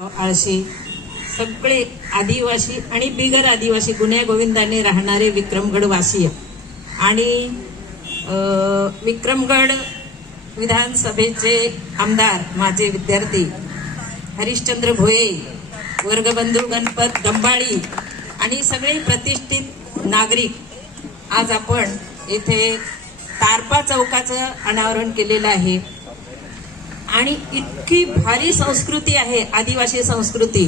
आळशी सगळे आदिवासी आणि बिगर आदिवासी गुन्ह्या गोविंदाने राहणारे विक्रमगड वासीय आणि विक्रमगड विधानसभेचे आमदार माझे विद्यार्थी हरिश्चंद्र भोये, वर्गबंधू गणपत दंबाळी आणि सगळे प्रतिष्ठित नागरिक आज आपण इथे तारपा चौकाचं अनावरण केलेलं आहे आणि इतकी भारी संस्कृती आहे आदिवासी संस्कृती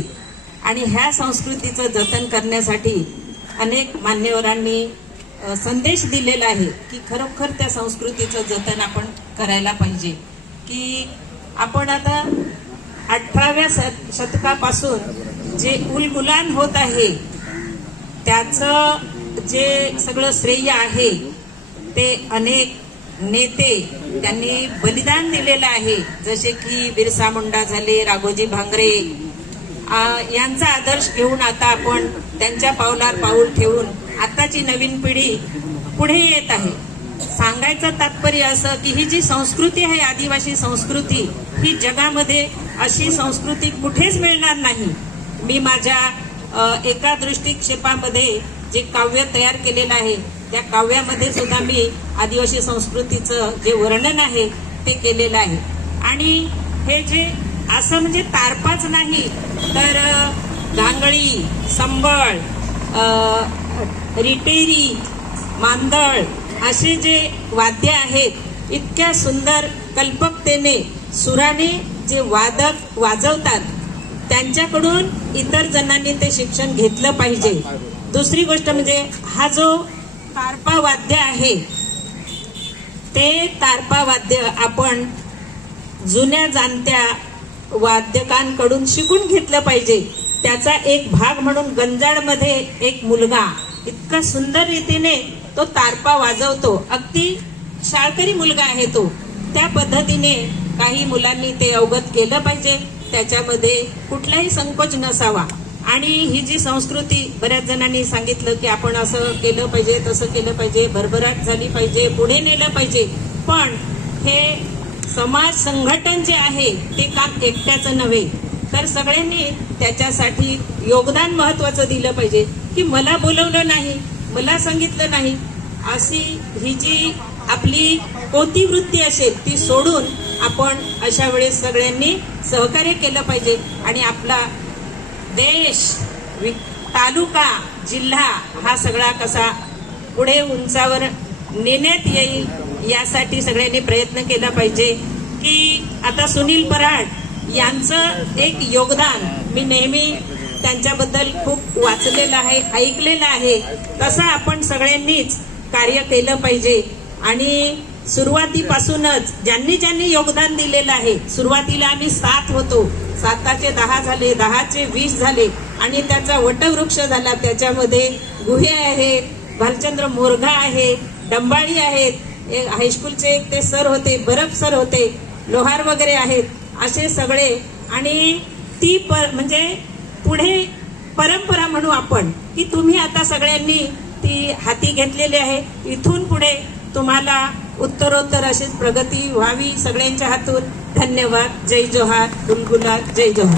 आणि ह्या संस्कृतीचं जतन करण्यासाठी अनेक मान्यवरांनी संदेश दिलेला आहे की खरोखर त्या संस्कृतीचं जतन आपण करायला पाहिजे की आपण आता 18व्या शतकापासून जे उलगुलान होत आहे त्याचं जे सगळं श्रेय आहे ते अनेक नेते त्यांनी बलिदान दिलेलं आहे, जसे की बिरसा मुंडा झाले, राघोजी भांगरे यांचा आदर्श घेऊन आता आपण त्यांच्या पावलावर पाऊल ठेवून आताची नवीन पिढी पुढे येत आहे। सांगायचं तात्पर्य असं की ही जी संस्कृती आहे आदिवासी संस्कृती ही जगामध्ये अशी संस्कृती कुठेच मिळणार नाही। मी माझ्या एका दृष्टिक्षेपामध्ये जे काव्य तयार केलेलं आहे त्या काव्यामध्ये सुद्धा मी आदिवासी संस्कृतीचं जे वर्णन आहे ते केलेलं आहे आणि हे जे असं म्हणजे तारपाच नाही तर गांगळी, संबळ, रिटेरी, मांदळ असे जे वाद्य आहेत इतक्या सुंदर कल्पकतेने सुराने जे वादक वाजवतात त्यांच्याकडून इतर जणांनी ते शिक्षण घेतलं पाहिजे। दुसरी गोष्ट म्हणजे हा जो तारपा वाद्य आहे ते तारपा वाद्य आपण जुन्या जाणत्या वाद्यकांकडून शिकून घेतलं पाहिजे। त्याचा एक भाग म्हणून गंजाडमध्ये एक मुलगा इतका सुंदर रीतीने तो तारपा वाजवतो, अगदी शाळकरी मुलगा आहे तो। त्या पद्धतीने काही मुलांनी ते अवगत केलं पाहिजे, त्याच्यामध्ये कुठलाही संकोच नसावा आणि ही जी संस्कृती बऱ्याच जणांनी सांगितलं की आपण असं केलं पाहिजे, तसं केलं पाहिजे, भरभराट झाली पाहिजे, पुढे नेलं पाहिजे, पण हे समाज संघटन जे आहे ते काम एकट्याचं नव्हे तर सगळ्यांनी त्याच्यासाठी योगदान महत्वाचं दिलं पाहिजे की मला बोलवलं नाही, मला सांगितलं नाही, अशी ही जी आपली कोती वृत्ती असेल ती सोडून आपण अशा वेळेस सगळ्यांनी सहकार्य केलं पाहिजे आणि आपला देश, तालुका, जिल्हा हा सगळा कसा पुढे उंचावर नेण्यात येईल यासाठी सगळ्यांनी प्रयत्न केला पाहिजे। की आता सुनील पराड यांचं एक योगदान मी नेहमी त्यांच्याबद्दल खूप वाचलेलं आहे, ऐकलेलं आहे, तसं आपण सगळ्यांनीच कार्य केलं पाहिजे आणि सुरुवातीपासूनच ज्यांनी ज्यांनी योगदान दिलेलं आहे, सुरुवातीला आम्ही 7 होतो, 7चे 10 झाले, 10चे 20 झाले आणि त्याचा वटवृक्ष झाला। त्याच्यामध्ये गुहे आहेत, भालचंद्र मोरघा आहे, डंबाळी आहेत, हायस्कूलचे एक ते सर होते, बरफ सर होते, लोहार वगैरे आहेत, असे सगळे आणि ती म्हणजे पुढे परंपरा म्हणू आपण की तुम्ही आता सगळ्यांनी ती हाती घेतलेली आहे। इथून पुढे तुम्हाला उत्तरोत्तर अशीच प्रगती व्हावी सगळ्यांच्या हातून। धन्यवाद। जय जोहार, गुलगुलाब, जय जोहार।